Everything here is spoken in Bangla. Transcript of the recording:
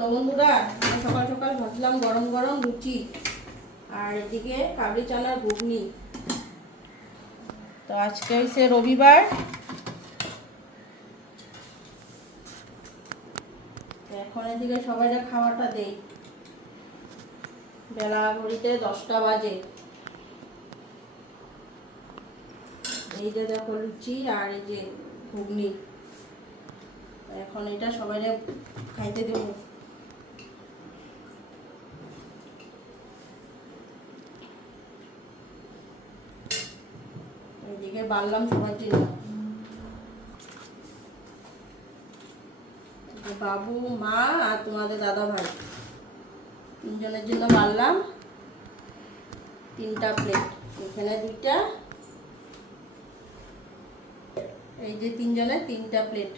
তো বন্ধুরা, সকাল সকাল ভাজলাম গরম গরম লুচি, আর এদিকে কাবলি চানার ঘুগনি। তো আজকে হচ্ছে রবিবার, এখন এদিকে সবাইকে খাওয়াটা দেই। বেলা ঘড়িতে 10টা বাজে। এই যে দেখো লুচি আর এই যে ঘুগনি, এখন এটা সবাইকে খাইতে দেব। এদিকে বাড়লাম সবার জন্য, বাবু, মা আর তোমাদের দাদা ভাই, তিনজনের জন্য বাড়লাম 3টা প্লেট। এখানে 2টা, এই যে তিনজনের 3টা প্লেট